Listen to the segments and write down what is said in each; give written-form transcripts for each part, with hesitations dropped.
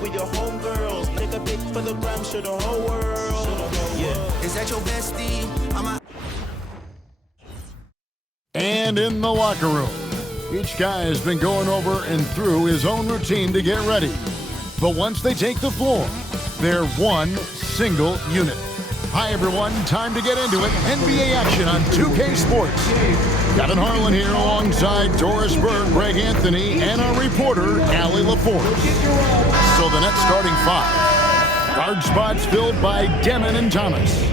with your homegirls. Take a pic for the gram, show the whole world. Yeah. Is that your bestie? And in the locker room, each guy has been going over and through his own routine to get ready. But once they take the floor, they're one single unit. Hi, everyone. Time to get into it. NBA action on 2K Sports. Kevin Harlan here alongside Doris Berg, Greg Anthony, and our reporter, Allie LaForce. So the Nets starting five. Guard spots filled by Demon and Thomas.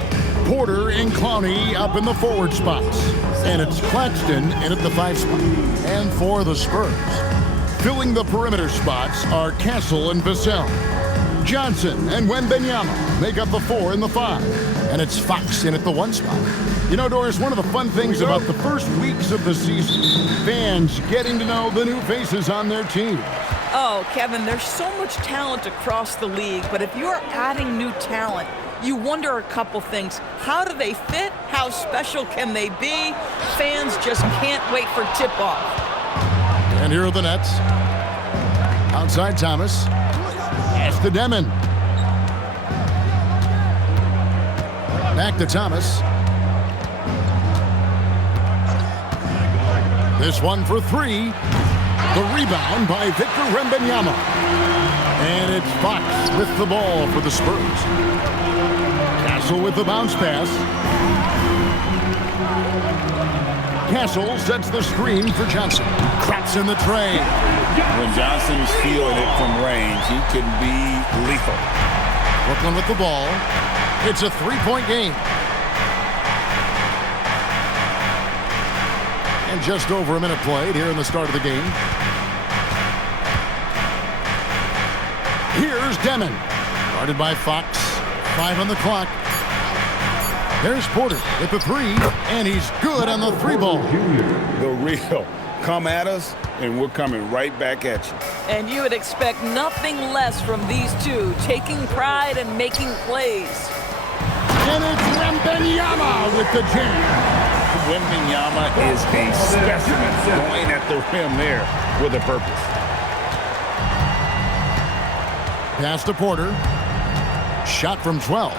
Porter and Clowney up in the forward spots. And it's Claxton in at the 5 spot. And for the Spurs, filling the perimeter spots are Castle and Vassell. Johnson and Wembanyama make up the 4 and the 5. And it's Fox in at the 1 spot. You know, Doris, one of the fun things about the first weeks of the season, fans getting to know the new faces on their team. Oh, Kevin, there's so much talent across the league, but if you're adding new talent, you wonder a couple things. How do they fit? How special can they be? Fans just can't wait for tip-off. And here are the Nets. Outside Thomas. Pass to Demon. Back to Thomas. This one for 3. The rebound by Victor Wembanyama. And it's Fox with the ball for the Spurs. Castle with the bounce pass. Castle sets the screen for Johnson. Cracks in the tray. When Johnson's feeling it from range, he can be lethal. Brooklyn with the ball. It's a 3-point game. And just over a minute played here in the start of the game. Here's Demon. Guarded by Fox. 5 on the clock. There's Porter with the 3, and he's good on the 3 ball. The real. Come at us, and we're coming right back at you. And you would expect nothing less from these two, taking pride and making plays. And it's Wembanyama with the jam. Wembanyama is a specimen going at the rim there with a purpose. Pass to Porter. Shot from 12.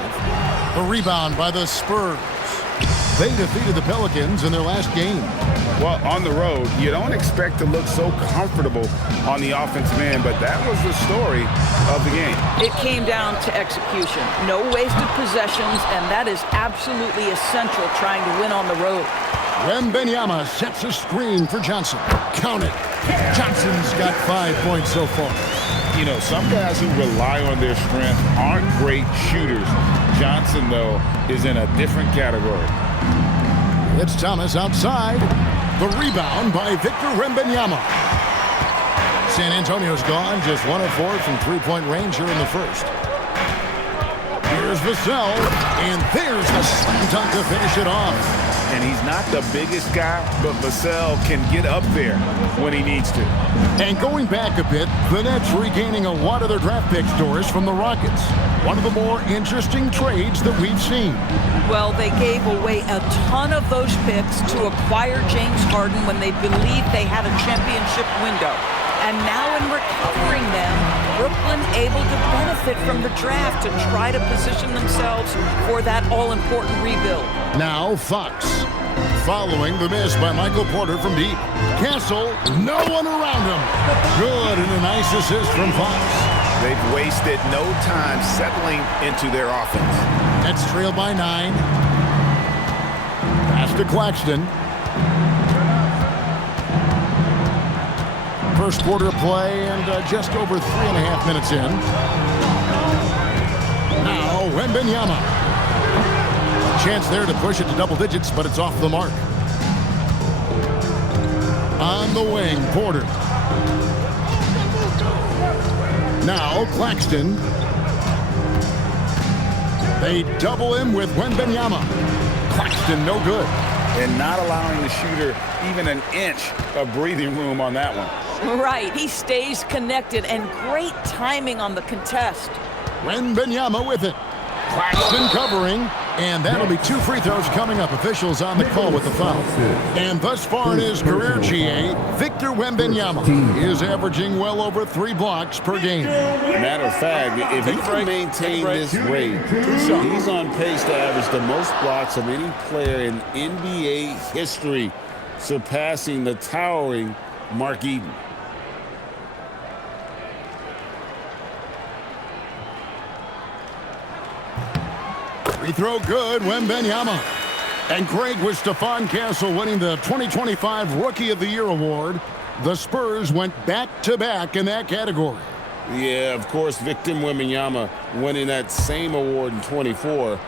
The rebound by the Spurs. They defeated the Pelicans in their last game. Well, on the road, you don't expect to look so comfortable on the offensive end, but that was the story of the game. It came down to execution. No wasted possessions, and that is absolutely essential trying to win on the road. Wembanyama sets a screen for Johnson. Count it. Johnson's got 5 points so far. You know, some guys who rely on their strength aren't great shooters. Johnson, though, is in a different category. It's Thomas outside. The rebound by Victor Wembanyama. San Antonio's gone, just 1 of 4 from 3-point range here in the first. Here's Vassell, and there's the slam dunk to finish it off. And he's not the biggest guy, but Vassell can get up there when he needs to. And going back a bit, the Nets regaining a lot of their draft picks, Doris, from the Rockets. One of the more interesting trades that we've seen. Well, they gave away a ton of those picks to acquire James Harden when they believed they had a championship window. And now in recovering them, Brooklyn able to benefit from the draft to try to position themselves for that all-important rebuild. Now Fox, following the miss by Michael Porter from deep. Castle, no one around him. Good, and a nice assist from Fox. They've wasted no time settling into their offense. Nets trail by 9. Pass to Claxton. First quarter play and just over 3.5 minutes in. Now Wembanyama. Chance there to push it to double digits, but it's off the mark. On the wing, Porter. Now Claxton. They double him with Wembanyama. Claxton no good. And not allowing the shooter even an inch of breathing room on that one. Right, he stays connected, and great timing on the contest. Wembanyama with it. Claxton covering. And that'll be 2 free throws coming up. Officials on the call with the foul. And thus far in his career, GA, Victor Wembanyama is averaging well over 3 blocks per game. Matter of fact, if he can maintain this rate, he's on pace to average the most blocks of any player in NBA history, surpassing the towering Mark Eaton. Free throw good, Wembanyama. And Craig, with Stephon Castle winning the 2025 Rookie of the Year award, the Spurs went back-to-back in that category. Yeah, of course, Victor Wembanyama winning that same award in 24.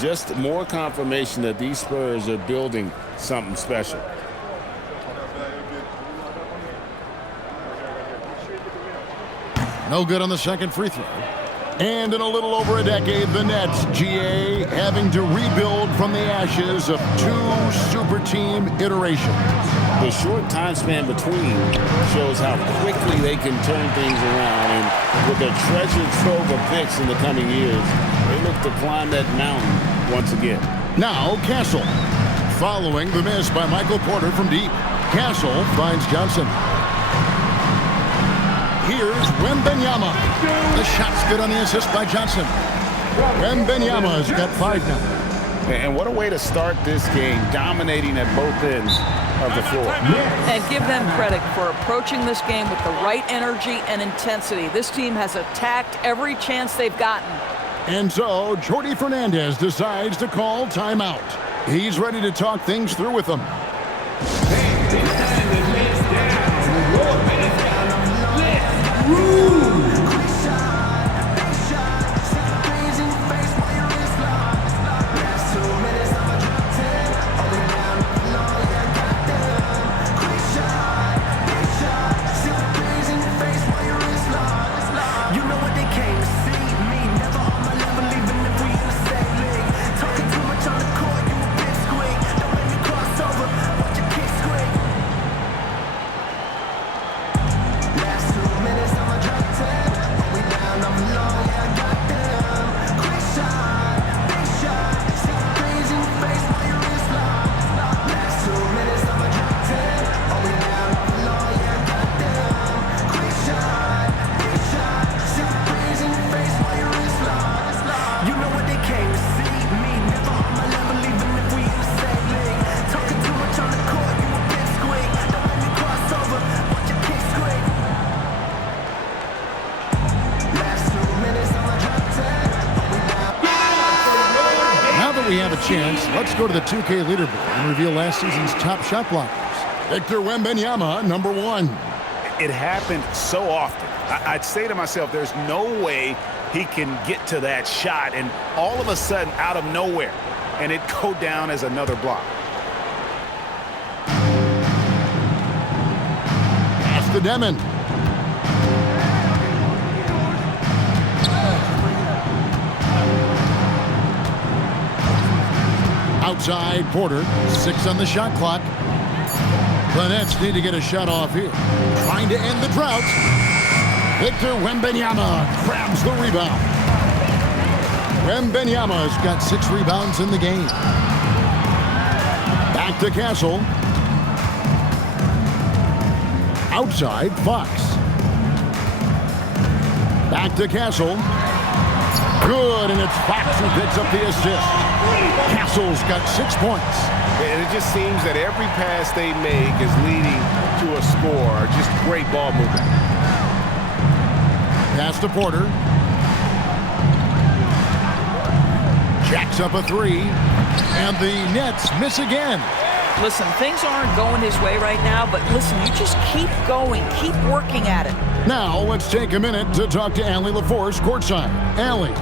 Just more confirmation that these Spurs are building something special. No good on the second free throw. And in a little over a decade, the Nets, GA, having to rebuild from the ashes of 2 super team iterations. The short time span between shows how quickly they can turn things around. And with a treasure trove of picks in the coming years, they look to climb that mountain once again. Now, Castle. Following the miss by Michael Porter from deep. Castle finds Johnson. Here's Wembanyama. The shot's good on the assist by Johnson. Wembanyama's got 5 now. And what a way to start this game, dominating at both ends of the floor. And give them credit for approaching this game with the right energy and intensity. This team has attacked every chance they've gotten. And so, Jordi Fernandez decides to call timeout. He's ready to talk things through with them. We have a chance. Let's go to the 2K leaderboard and reveal last season's top shot blockers. Victor Wembanyama, number 1. It happened so often. I'd say to myself, there's no way he can get to that shot, and all of a sudden, out of nowhere, and it go down as another block. Pass to Demon. Outside, Porter, 6 on the shot clock. The Nets need to get a shot off here. Trying to end the drought. Victor Wembanyama grabs the rebound. Wembanyama's got 6 rebounds in the game. Back to Castle. Outside, Fox. Back to Castle. Good, and it's Fox who picks up the assist. Castle's got 6 points. And it just seems that every pass they make is leading to a score. Just great ball movement. Pass to Porter. Jacks up a 3. And the Nets miss again. Listen, things aren't going his way right now, but listen, you just keep going. Keep working at it. Now, let's take a minute to talk to Allie LaForce courtside. Allie.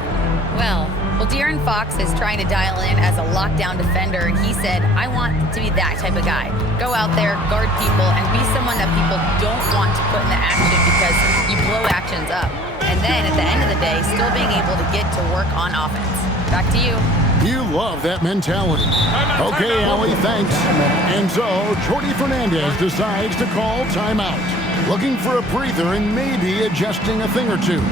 Well, De'Aaron Fox is trying to dial in as a lockdown defender, and he said, I want to be that type of guy. Go out there, guard people, and be someone that people don't want to put in the action because you blow actions up. And then, at the end of the day, still being able to get to work on offense. Back to you. You love that mentality. Okay, Allie, thanks. And so, Jordi Fernandez decides to call timeout. Looking for a breather and maybe adjusting a thing or two.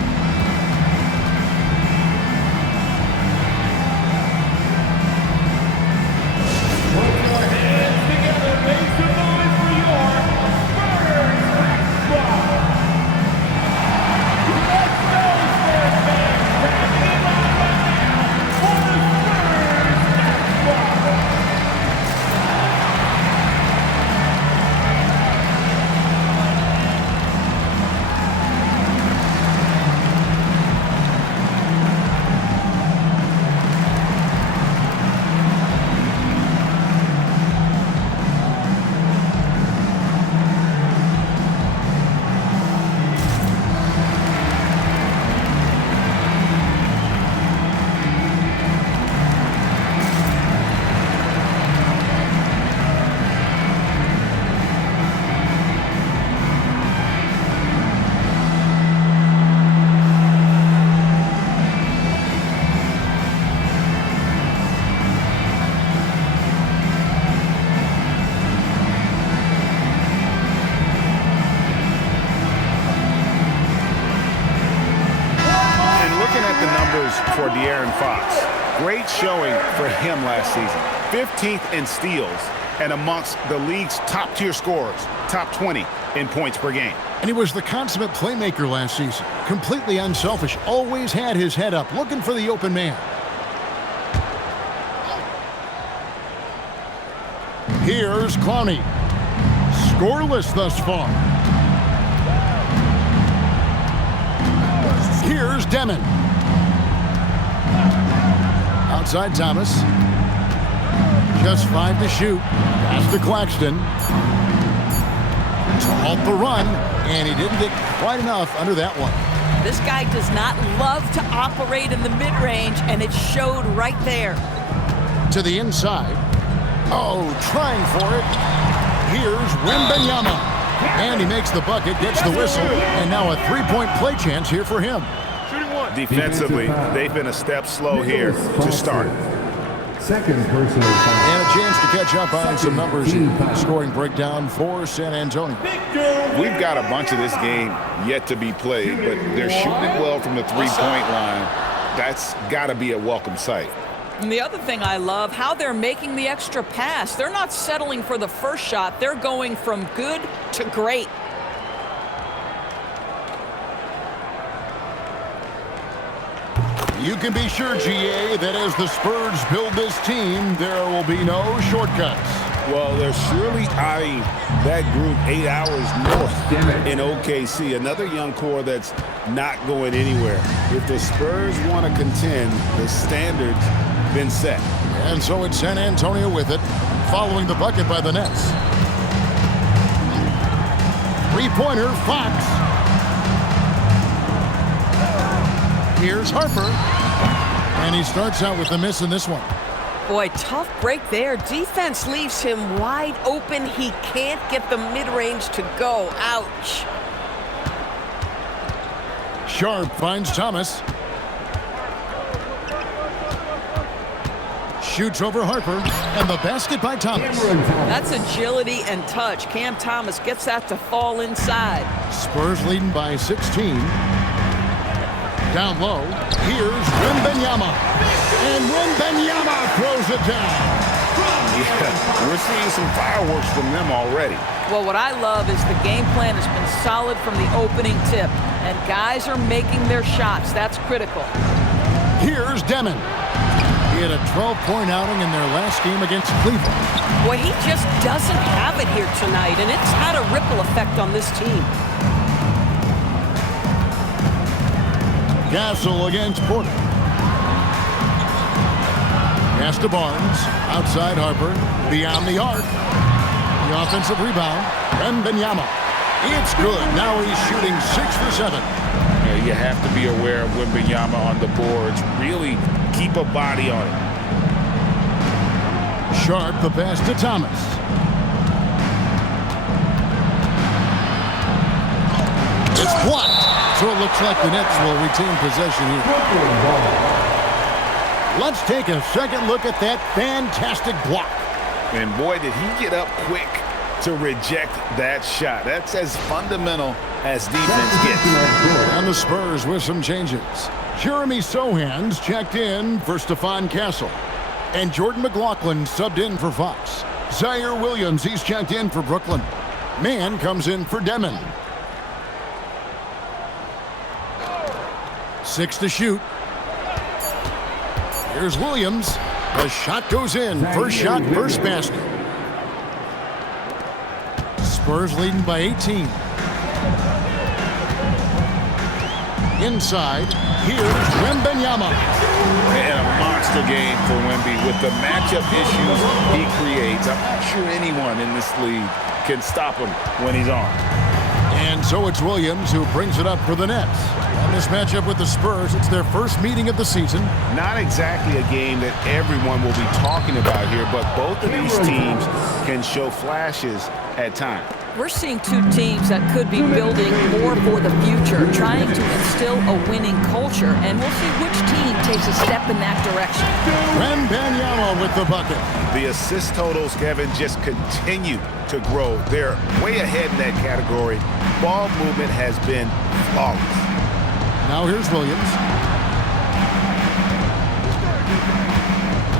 Fox. Great showing for him last season. 15th in steals and amongst the league's top-tier scorers, top 20 in points per game. And he was the consummate playmaker last season. Completely unselfish, always had his head up, looking for the open man. Here's Clowney. Scoreless thus far. Here's Demon. Outside Thomas. Just 5 to shoot. Pass to Claxton. To halt the run, and he didn't get quite enough under that one. This guy does not love to operate in the mid-range, and it showed right there. To the inside. Oh, trying for it. Here's Wembanyama. And he makes the bucket, gets the whistle, and now a three-point play chance here for him. Defensively, they've been a step slow here to start. Second personal foul. And a chance to catch up on some numbers here. Scoring breakdown for San Antonio. We've got a bunch of this game yet to be played, but they're shooting it well from the three-point line. That's got to be a welcome sight. And the other thing I love, how they're making the extra pass. They're not settling for the first shot. They're going from good to great. You can be sure, GA, that as the Spurs build this team, there will be no shortcuts. Well, they're surely eyeing that group 8 hours north in OKC. Another young core that's not going anywhere. If the Spurs want to contend, the standard's been set. And so it's San Antonio with it, following the bucket by the Nets. Three-pointer, Fox. Here's Harper. And he starts out with a miss in this one. Boy, tough break there. Defense leaves him wide open. He can't get the mid-range to go. Ouch. Sharp finds Thomas. Shoots over Harper. And the basket by Thomas. That's agility and touch. Cam Thomas gets that to fall inside. Spurs leading by 16. Down low, here's Wembanyama. And Wembanyama throws it down. Yeah, we're seeing some fireworks from them already. Well, what I love is the game plan has been solid from the opening tip. And guys are making their shots. That's critical. Here's Demon. He had a 12-point outing in their last game against Cleveland. Boy, he just doesn't have it here tonight, and it's had a ripple effect on this team. Castle against Porter. Pass to Barnes. Outside Harper. Beyond the arc. The offensive rebound. Wembanyama. It's good. Now he's shooting 6 for 7. Yeah, you have to be aware of Wembanyama on the boards. Really keep a body on it. Sharp the pass to Thomas. It's blocked. So it looks like the Nets will retain possession here. Let's take a second look at that fantastic block. And boy, did he get up quick to reject that shot. That's as fundamental as defense gets. And the Spurs with some changes. Jeremy Sohan's checked in for Stephon Castle. And Jordan McLaughlin subbed in for Fox. Zaire Williams, he's checked in for Brooklyn. Mann comes in for Demon. 6 to shoot. Here's Williams. The shot goes in. First shot, first basket. Spurs leading by 18. Inside, here's Wembanyama. And a monster game for Wemby with the matchup issues he creates. I'm not sure anyone in this league can stop him when he's on. And so it's Williams who brings it up for the Nets. And this matchup with the Spurs, it's their first meeting of the season. Not exactly a game that everyone will be talking about here, but both of these teams can show flashes at times. We're seeing two teams that could be building more for the future, trying to instill a winning culture, and we'll see which team takes a step in that direction. Wembanyama with the bucket. The assist totals, Kevin, just continue to grow. They're way ahead in that category. Ball movement has been flawless. Now here's Williams.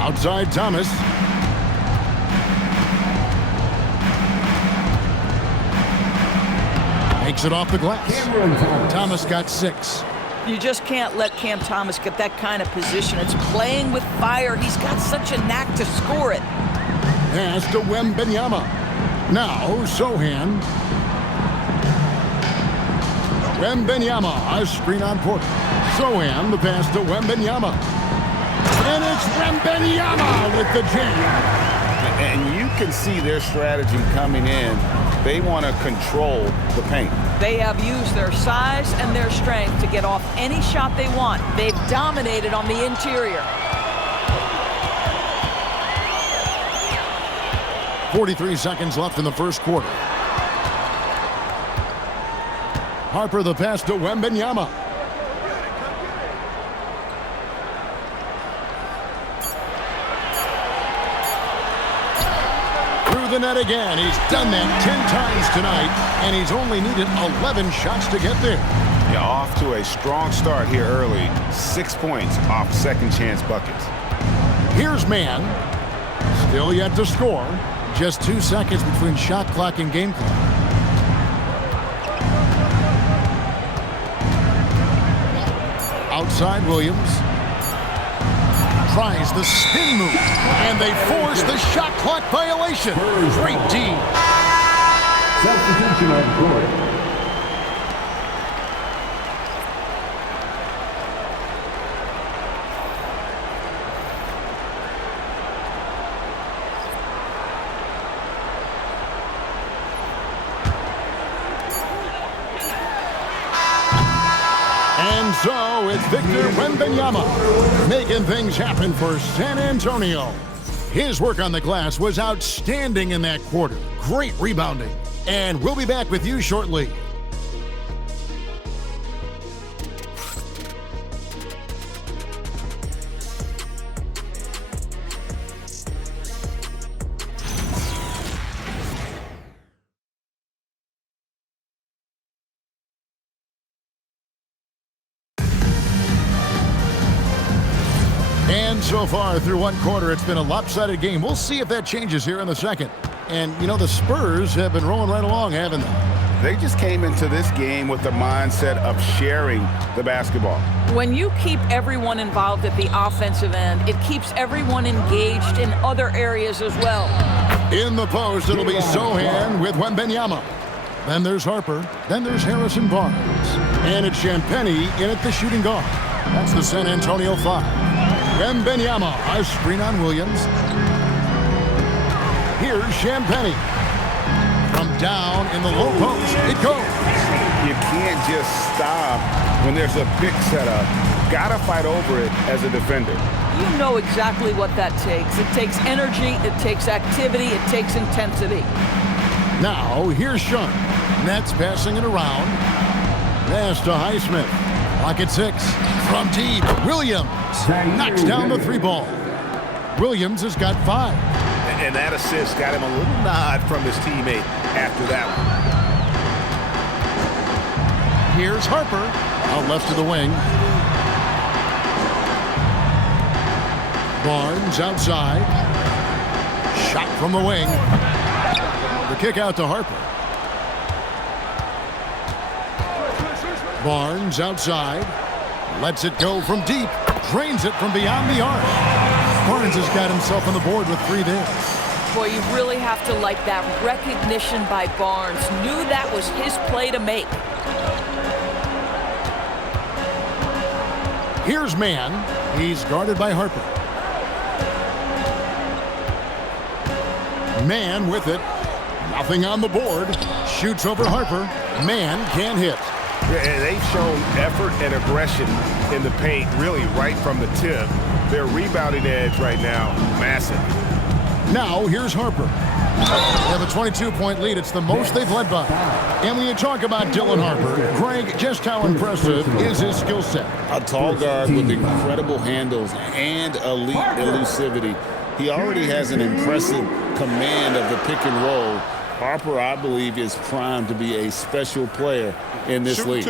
Outside Thomas. Makes it off the glass. Thomas got 6. You just can't let Cam Thomas get that kind of position. It's playing with fire. He's got such a knack to score it. Pass to Wembanyama. Now Sohan. Wembanyama, a screen on Porter. Sohan, the pass to Wembanyama. And it's Wembanyama with the jam. And you can see their strategy coming in. They want to control the paint. They have used their size and their strength to get off any shot they want. They've dominated on the interior. 43 seconds left in the first quarter. Harper the pass to Wembanyama. Through the net again. He's done that 10 times tonight, and he's only needed 11 shots to get there. Yeah, off to a strong start here early. 6 points off second chance buckets. Here's Mann. Still yet to score. Just 2 seconds between shot clock and game clock. Outside Williams. Tries the spin move, and they force the shot clock violation. Great D. Substitution on court. And so it's Victor Wembanyama making things happen for San Antonio. His work on the glass was outstanding in that quarter. Great rebounding. And we'll be back with you shortly. And so far through one quarter, it's been a lopsided game. We'll see if that changes here in the second. And, you know, the Spurs have been rolling right along, haven't they? They just came into this game with the mindset of sharing the basketball. When you keep everyone involved at the offensive end, it keeps everyone engaged in other areas as well. In the post, it'll be Sohan with Wembanyama. Then there's Harper. Then there's Harrison Barnes. And it's Champagnie in at the shooting guard. That's the San Antonio 5. Wembanyama, a screen on Williams. Here's Champagnie. From down in the low post, it goes. You can't just stop when there's a pick set up. Gotta fight over it as a defender. You know exactly what that takes. It takes energy, it takes activity, it takes intensity. Now, here's Sean. Nets passing it around. Pass to Highsmith. Pocket 6. From deep, Williams knocks down the 3 ball. Williams has got 5. And that assist got him a little nod from his teammate after that one. Here's Harper, out left to the wing. Barnes outside. Shot from the wing. The kick out to Harper. Barnes outside. Lets it go from deep. Drains it from beyond the arc. Barnes has got himself on the board with 3 there. Boy, you really have to like that recognition by Barnes. Knew that was his play to make. Here's Mann. He's guarded by Harper. Mann with it. Nothing on the board. Shoots over Harper. Mann can't hit. Yeah, they've shown effort and aggression in the paint, really right from the tip. Their rebounding edge right now, massive. Now, here's Harper. They have a 22-point lead. It's the most they've led by. And when you talk about Dylan Harper, Greg, just how impressive is his skill set? A tall guard with incredible handles and elite elusivity. He already has an impressive command of the pick and roll. Harper, I believe, is primed to be a special player in this league.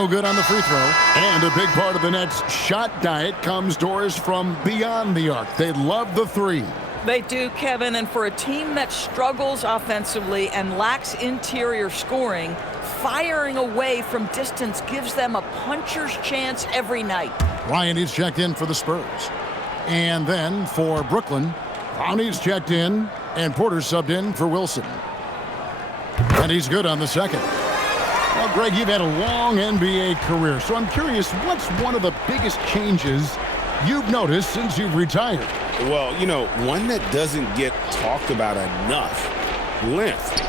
No good on the free throw. And a big part of the Nets' shot diet comes, Doris, from beyond the arc. They love the three. They do, Kevin, and for a team that struggles offensively and lacks interior scoring, firing away from distance gives them a puncher's chance every night. Ryan is checked in for the Spurs. And then for Brooklyn, Brownie's checked in, and Porter subbed in for Wilson. And he's good on the second. Well, Greg, you've had a long NBA career, so I'm curious, what's one of the biggest changes you've noticed since you've retired? Well, one that doesn't get talked about enough, length.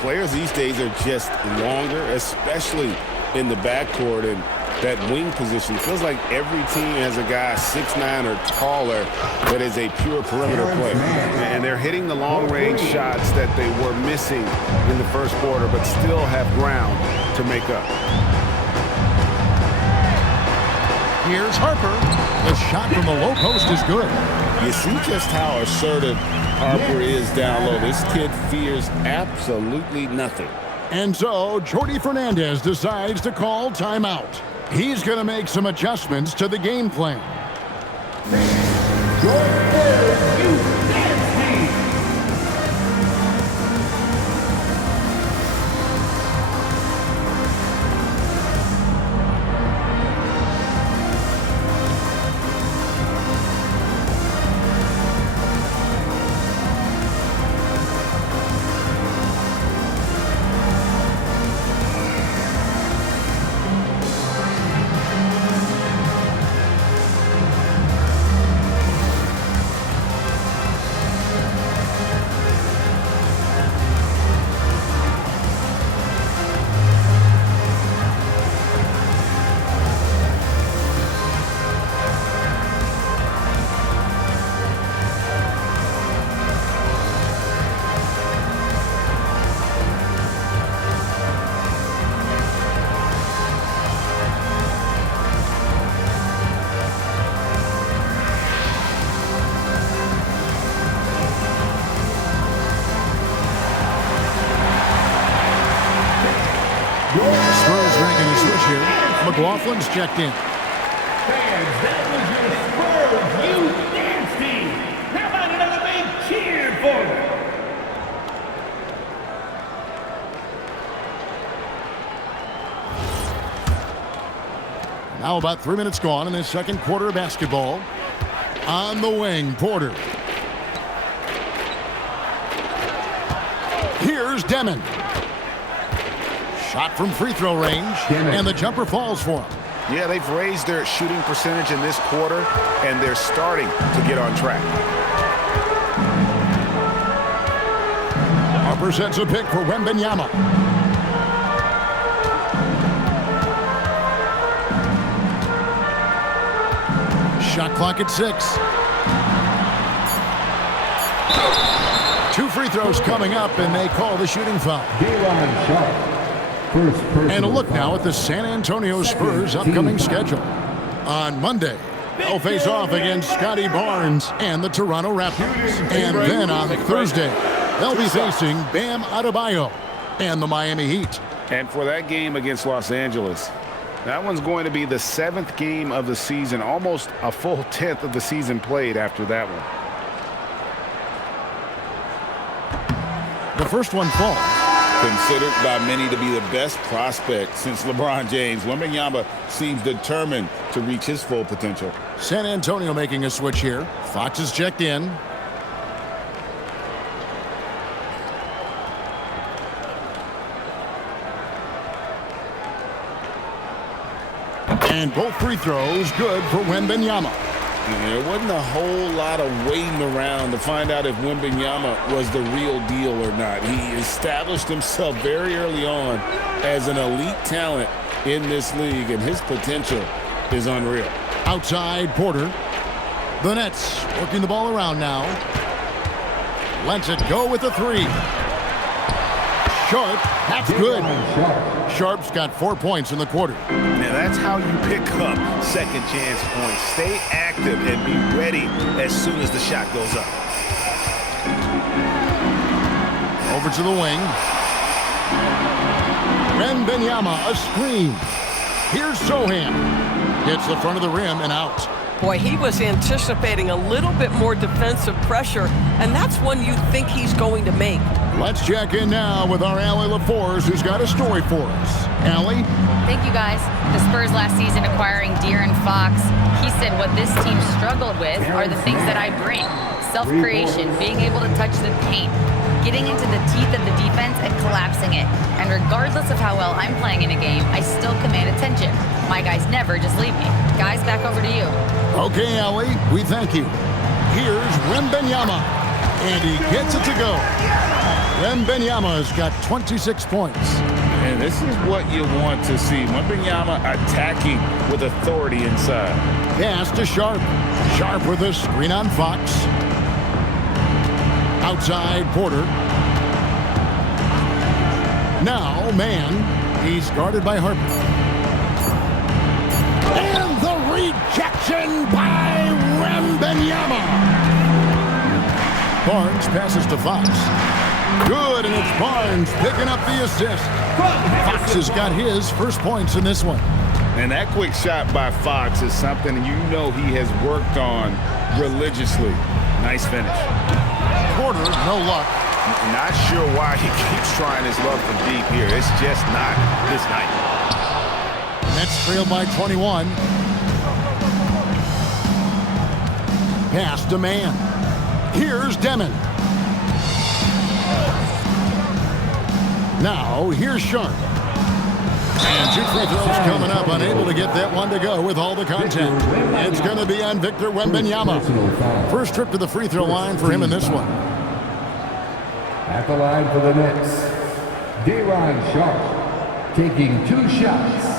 Players these days are just longer, especially in the backcourt, and that wing position. It feels like every team has a guy 6'9" or taller that is a pure perimeter player. And they're hitting the long-range shots that they were missing in the first quarter, but still have ground to make up. Here's Harper. The shot from the low post is good. You see just how assertive Harper is down low. This kid fears absolutely nothing. And so Jordi Fernandez decides to call timeout. He's going to make some adjustments to the game plan. Spurs making a switch here. McLaughlin's checked in. Fans, that was your Spurs youth dance team. How about another big cheer for them? Now about 3 minutes gone in this second quarter of basketball. On the wing, Porter. Here's Demon. Shot from free throw range, and the jumper falls for him. Yeah, they've raised their shooting percentage in this quarter, and they're starting to get on track. Harper sets a pick for Wembanyama. Shot clock at 6. 2 free throws coming up, and they call the shooting foul. And a look now at the San Antonio Spurs' upcoming schedule. On Monday, they'll face off against Scotty Barnes and the Toronto Raptors. And then on Thursday, they'll be facing Bam Adebayo and the Miami Heat. And for that game against Los Angeles, that one's going to be the 7th game of the season, almost a full 10th of the season played after that one. The first one falls. Considered by many to be the best prospect since LeBron James, Wembanyama seems determined to reach his full potential. San Antonio making a switch here. Fox is checked in. And both free throws good for Wembanyama. There wasn't a whole lot of waiting around to find out if Wembanyama was the real deal or not. He established himself very early on as an elite talent in this league, and his potential is unreal. Outside, Porter. The Nets working the ball around now. Lets it go with the 3. Sharp, that's good. Sharp's got 4 points in the quarter. Now that's how you pick up second chance points. Stay active and be ready as soon as the shot goes up. Over to the wing. Wembanyama, a screen. Here's Sohan. Hits the front of the rim and out. Boy, he was anticipating a little bit more defensive pressure, and that's one you think he's going to make. Let's check in now with our Allie LaForce, who's got a story for us. Allie? Thank you, guys. The Spurs last season acquiring De'Aaron Fox. He said what this team struggled with are the things that I bring. Self-creation, being able to touch the paint, getting into the teeth of the defense and collapsing it. And regardless of how well I'm playing in a game, I still command attention. My guys never just leave me. Guys, back over to you. Okay, Allie, we thank you. Here's Wembanyama, and he gets it to go. Wembanyama's got 26 points. And this is what you want to see. Wembanyama attacking with authority inside. Pass to Sharp. Sharp with a screen on Fox. Outside Porter. Now, man, he's guarded by Harper. And the rejection by Wembanyama. Barnes passes to Fox. Good, and it's Barnes picking up the assist. Fox has got his first points in this one. And that quick shot by Fox is something you know he has worked on religiously. Nice finish. Porter, no luck. Not sure why he keeps trying his luck from deep here. It's just not this night. Nets trail by 21. Pass to man. Here's Demon. Now, here's Sharp. And 2 free throws coming up, unable to get that one to go with all the contact. It's going to be on Victor Wembanyama. First trip to the free throw line for him in this one. At the line for the Nets, De'Aaron Sharp, taking 2 shots.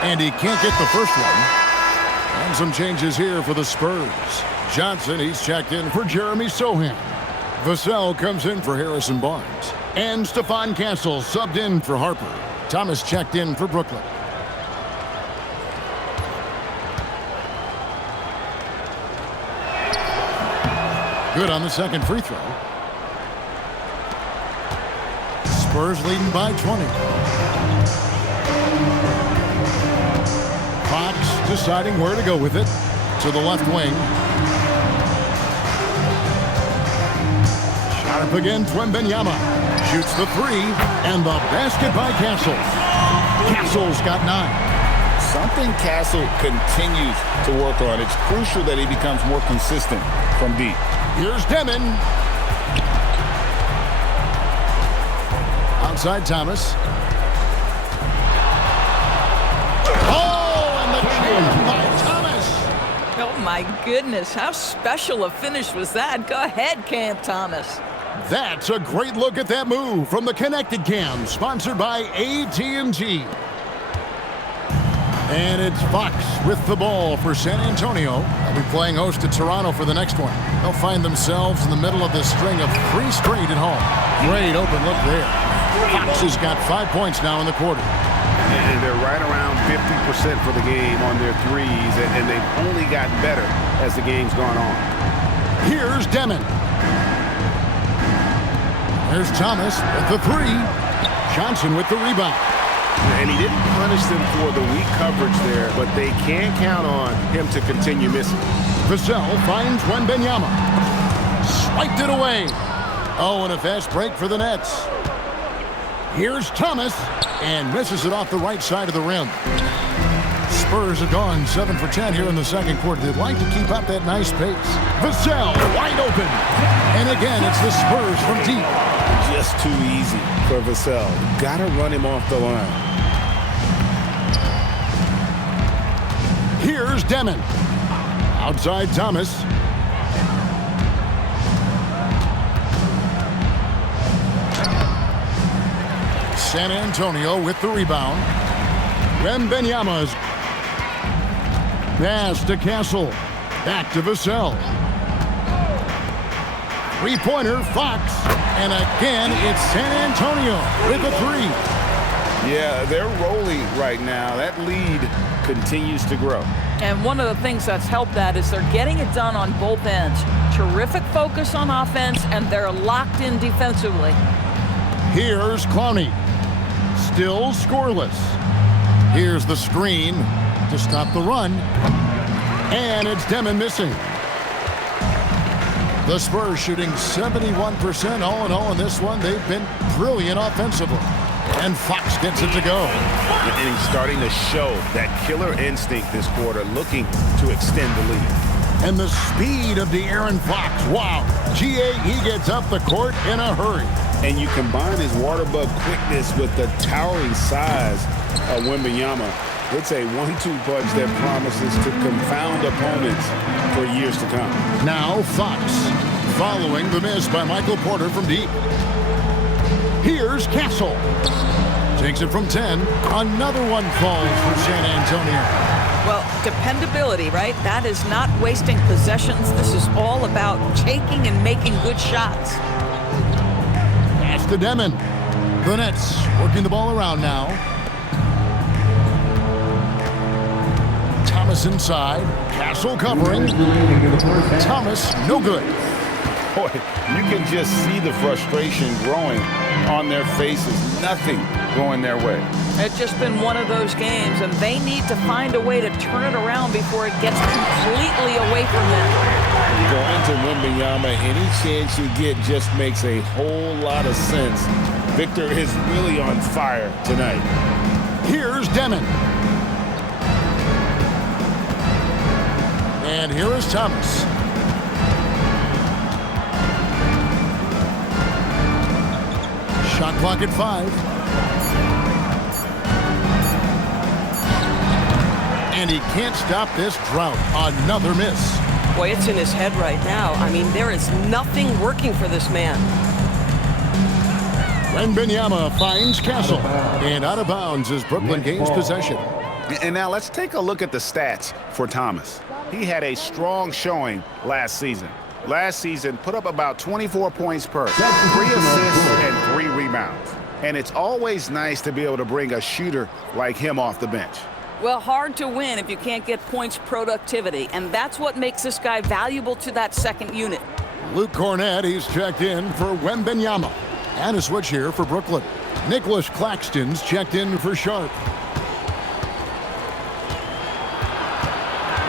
And he can't get the first one. And some changes here for the Spurs. Johnson, he's checked in for Jeremy Sohan. Vassell comes in for Harrison Barnes. And Stephon Castle subbed in for Harper. Thomas checked in for Brooklyn. Good on the second free throw. Spurs leading by 20. Fox deciding where to go with it. To the left wing. Sharp against Wembanyama. Shoots the 3, and the basket by Castle. Castle's got 9. Something Castle continues to work on. It's crucial that he becomes more consistent from deep. Here's Demon. Outside Thomas. Oh, and the jam by Thomas. Oh, my goodness. How special a finish was that? Go ahead, Cam Thomas. That's a great look at that move from the Connected Cam, sponsored by AT&T. And it's Fox with the ball for San Antonio. They'll be playing host to Toronto for the next one. They'll find themselves in the middle of this string of 3 straight at home. Great open look there. Fox has got 5 points now in the quarter. And they're right around 50% for the game on their threes, and they've only gotten better as the game's gone on. Here's Demon. There's Thomas with the 3. Johnson with the rebound. And he didn't punish them for the weak coverage there, but they can count on him to continue missing. Vassell finds Wembanyama. Swiped it away. Oh, and a fast break for the Nets. Here's Thomas, and misses it off the right side of the rim. Spurs have gone 7 for 10 here in the second quarter. They'd like to keep up that nice pace. Vassell wide open. And again, it's the Spurs from deep. Just too easy for Vassell. Got to run him off the line. Here's Demon. Outside Thomas. San Antonio with the rebound. Wembanyama's pass to Castle. Back to Vassell. Three-pointer, Fox. And again, it's San Antonio with a 3. Yeah, they're rolling right now. That lead continues to grow. And one of the things that's helped that is they're getting it done on both ends. Terrific focus on offense, and they're locked in defensively. Here's Clowney. Still scoreless. Here's the screen to stop the run. And it's Demon missing. The Spurs shooting 71% all in all in this one. They've been brilliant offensively. And Fox gets it to go. And he's starting to show that killer instinct this quarter, looking to extend the lead. And the speed of De'Aaron Fox. Wow. He gets up the court in a hurry. And you combine his water bug quickness with the towering size of Wembanyama. It's a 1-2 punch that promises to confound opponents for years to come. Now Fox, following the miss by Michael Porter from deep. Here's Castle. Takes it from 10. Another one falls for San Antonio. Well, dependability, right? That is not wasting possessions. This is all about taking and making good shots. Pass to Demon. The Nets working the ball around now. Thomas inside. Castle covering. Thomas, no good. Boy, you can just see the frustration growing on their faces. Nothing going their way. It's just been one of those games, and they need to find a way to turn it around before it gets completely away from them. Going to Wembanyama, any chance you get just makes a whole lot of sense. Victor is really on fire tonight. Here's Demon. And here is Thomas. Shot clock at 5. And he can't stop this drought. Another miss. Boy, it's in his head right now. I mean, there is nothing working for this man. Wembanyama finds Castle. And out of bounds as Brooklyn gains possession. And now let's take a look at the stats for Thomas. He had a strong showing last season. Last season, put up about 24 points per, 3 assists and 3 rebounds. And it's always nice to be able to bring a shooter like him off the bench. Well, hard to win if you can't get points productivity, and that's what makes this guy valuable to that second unit. Luke Cornett, he's checked in for Wembanyama. And a switch here for Brooklyn. Nicholas Claxton's checked in for Sharp.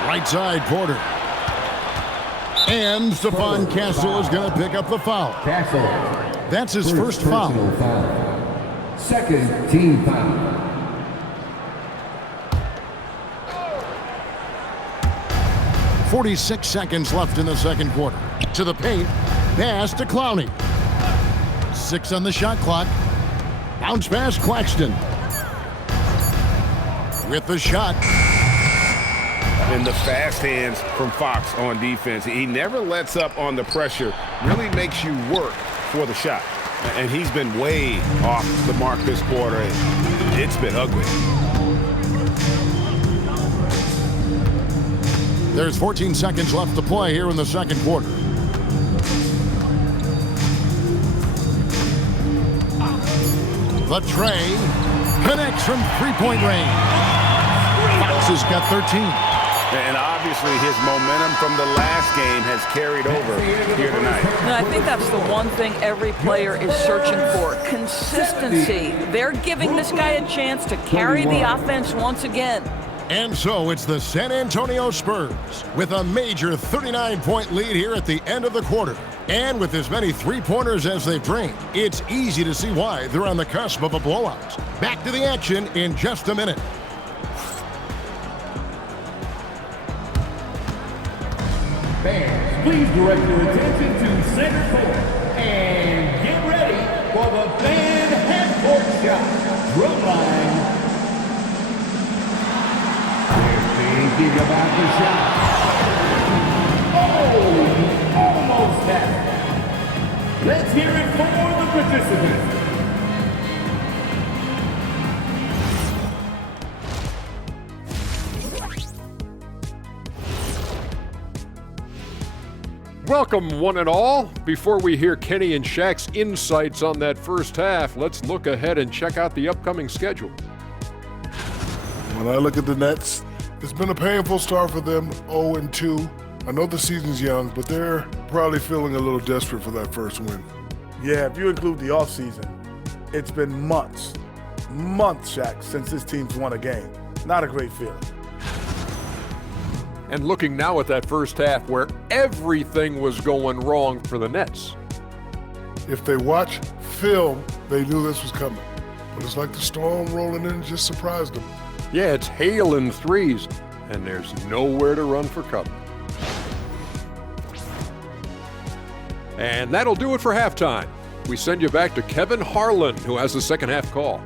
Right side, Porter. And Stephon Castle is going to pick up the foul. Castle. That's his first foul. Second team foul. .46 seconds left in the second quarter. To the paint. Pass to Clowney. 6 on the shot clock. Bounce pass Claxton. With the shot. And the fast hands from Fox on defense. He never lets up on the pressure. Really makes you work for the shot. And he's been way off the mark this quarter. It's been ugly. There's 14 seconds left to play here in the second quarter. The tray connects from three-point range. Fox has got 13. And obviously his momentum from the last game has carried over here tonight. And I think that's the one thing every player is searching for, consistency. They're giving this guy a chance to carry the offense once again. And so it's the San Antonio Spurs with a major 39-point lead here at the end of the quarter. And with as many three-pointers as they've drained, it's easy to see why they're on the cusp of a blowout. Back to the action in just a minute. Fans, please direct your attention to center court and get ready for the fan half-court shot. Drum line. They're thinking about the shot. Oh, almost had it. Let's hear it for the participants. Welcome, one and all. Before we hear Kenny and Shaq's insights on that first half, let's look ahead and check out the upcoming schedule. When I look at the Nets, It's been a painful start for them, 0-2. I know the season's young, but they're probably feeling a little desperate for that first win. Yeah, if you include the offseason, it's been months, Shaq, since this team's won a game. Not a great feeling. And looking now at that first half where everything was going wrong for the Nets. If they watch film, they knew this was coming. But it's like the storm rolling in just surprised them. Yeah, it's hailing threes, and there's nowhere to run for cover. And that'll do it for halftime. We send you back to Kevin Harlan, who has the second half call.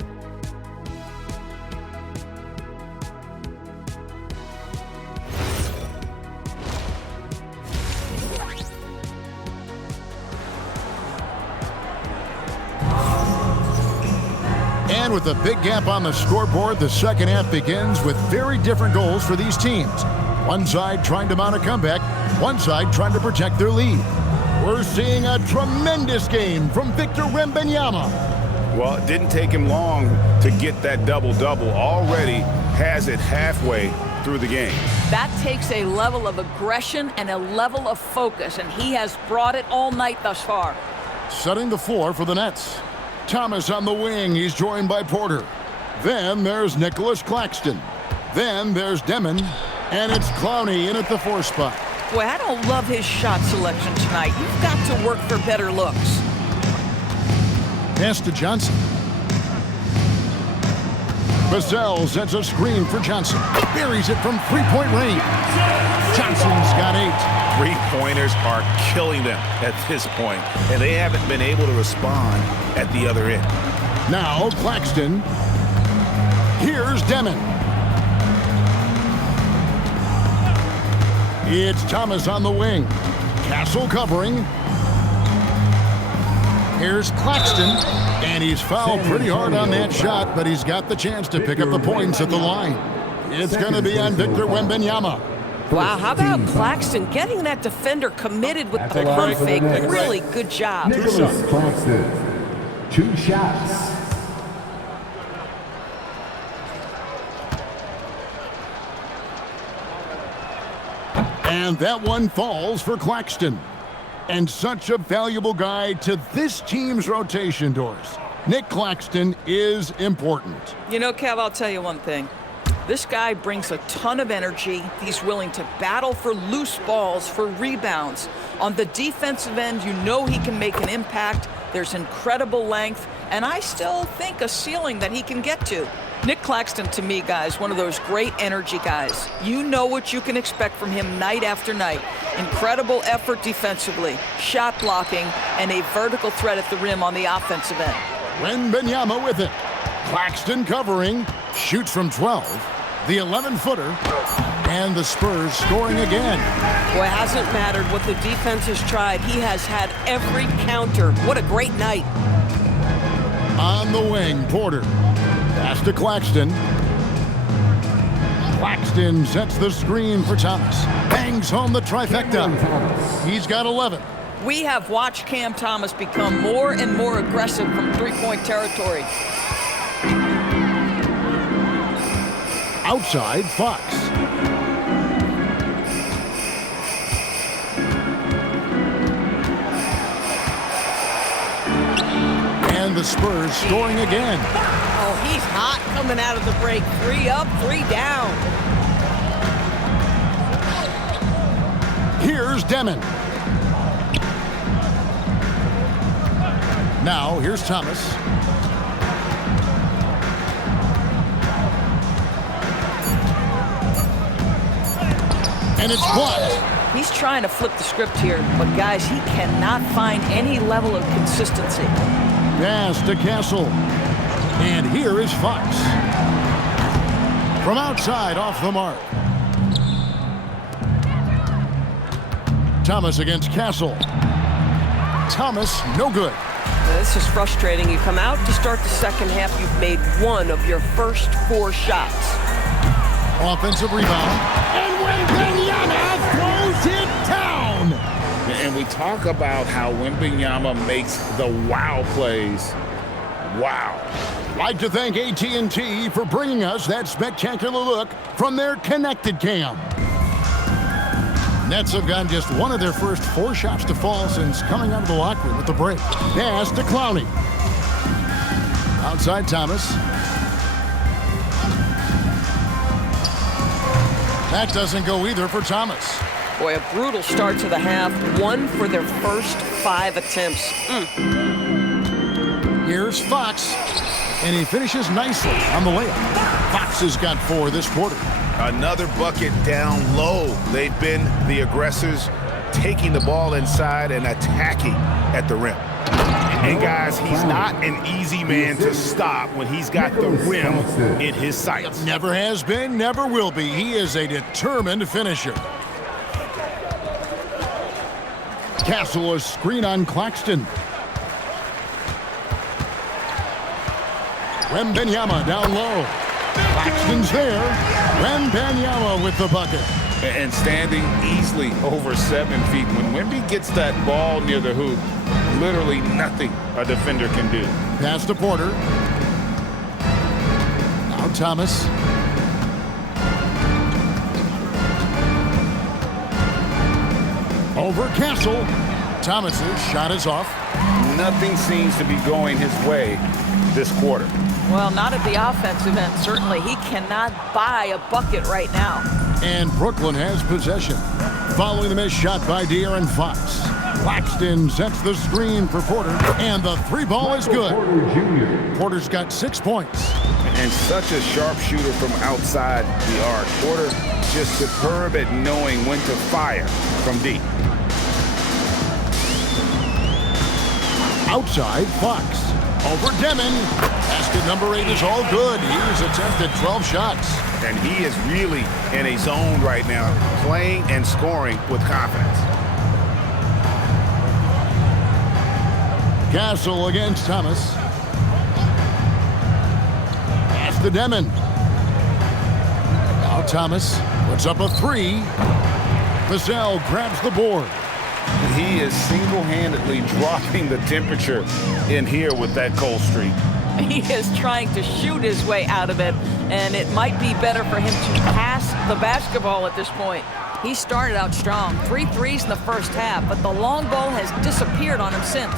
And with a big gap on the scoreboard, the second half begins with very different goals for these teams. One side trying to mount a comeback, one side trying to protect their lead. We're seeing a tremendous game from Victor Wembanyama. Well, it didn't take him long to get that double-double. Already has it halfway through the game. That takes a level of aggression and a level of focus, and he has brought it all night thus far. Setting the floor for the Nets. Thomas on the wing. He's joined by Porter. Then there's Nicholas Claxton. Then there's Demon. And it's Clowney in at the 4 spot. Boy, I don't love his shot selection tonight. You've got to work for better looks. Pass to Johnson. Vassell sets a screen for Johnson. Buries it from three-point range. Johnson's got 8. Three-pointers are killing them at this point, and they haven't been able to respond at the other end. Now Claxton. Here's Demon. It's Thomas on the wing. Castle covering. Here's Claxton. And he's fouled pretty hard on that shot, but he's got the chance to pick up the points at the line. It's going to be on Victor Wembanyama. Wow, how about Claxton getting that defender committed with the pump fake? Really good job. Nicholas Claxton, 2 shots. And that one falls for Claxton. And such a valuable guy to this team's rotation doors. Nick Claxton is important. You know, Kev, I'll tell you one thing. This guy brings a ton of energy. He's willing to battle for loose balls, for rebounds. On the defensive end, you know he can make an impact. There's incredible length, and I still think a ceiling that he can get to. Nick Claxton, to me, guys, one of those great energy guys. You know what you can expect from him night after night. Incredible effort defensively, shot blocking, and a vertical threat at the rim on the offensive end. Wembanyama with it. Claxton covering, shoots from 12, the 11-footer, and the Spurs scoring again. Boy, it hasn't mattered what the defense has tried. He has had every counter. What a great night. On the wing, Porter. Pass to Claxton. Claxton sets the screen for Thomas. Bangs home the trifecta. He's got 11. We have watched Cam Thomas become more and more aggressive from three-point territory. Outside, Fox. And the Spurs scoring again. Oh, he's hot coming out of the break. 3 up, 3 down. Here's Demon. Now, here's Thomas. And it's blocked. He's trying to flip the script here, but guys, he cannot find any level of consistency. Pass to Castle. And here is Fox. From outside, off the mark. Thomas against Castle. Thomas, no good. This is frustrating. You come out to start the second half, you've made 1 of your first 4 shots. Offensive rebound. And Wembanyama throws it down. And we talk about how Wembanyama makes the wow plays. Wow. Like to thank AT&T for bringing us that spectacular look from their connected cam. Nets have gotten just one of their first 4 shots to fall since coming out of the locker room with the break. Pass to Clowney. Outside Thomas. That doesn't go either for Thomas. Boy, a brutal start to the half. 1 for their first 5 attempts. Here's Fox, and he finishes nicely on the layup. Fox has got 4 this quarter. Another bucket down low. They've been the aggressors, taking the ball inside and attacking at the rim. And guys, he's not an easy man to stop when he's got the rim in his sights. Never has been, never will be. He is a determined finisher. Castle, a screen on Claxton. Wembanyama down low. Claxton's there. Wembanyama with the bucket. And standing easily over 7 feet. When Wemby gets that ball near the hoop, literally nothing a defender can do. Pass to Porter. Now Thomas. Over Castle. Thomas's shot is off. Nothing seems to be going his way this quarter. Well, not at the offensive end, certainly. He cannot buy a bucket right now. And Brooklyn has possession. Following the missed shot by De'Aaron Fox. Claxton sets the screen for Porter, and the 3 ball is good. Porter's got 6 points. And such a sharpshooter from outside the arc. Porter just superb at knowing when to fire from deep. Outside, Fox. Over Demon. Basket number 8 is all good. He's attempted 12 shots. And he is really in a zone right now, playing and scoring with confidence. Castle against Thomas. Pass to Demon. Now Thomas puts up a 3. Vassell grabs the board. He is single-handedly dropping the temperature in here with that cold streak. He is trying to shoot his way out of it, and it might be better for him to pass the basketball at this point. He started out strong, 3 threes in the first half, but the long ball has disappeared on him since.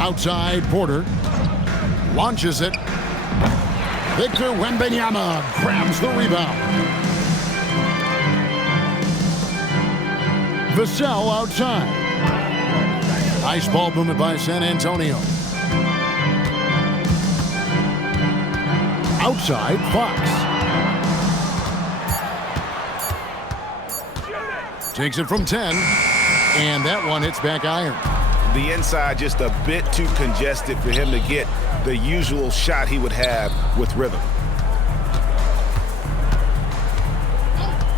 Outside, Porter launches it. Victor Wembanyama grabs the rebound. Vassell outside. Nice ball movement by San Antonio. Outside, Fox. Takes it from 10, and that one hits back iron. The inside just a bit too congested for him to get the usual shot he would have with rhythm.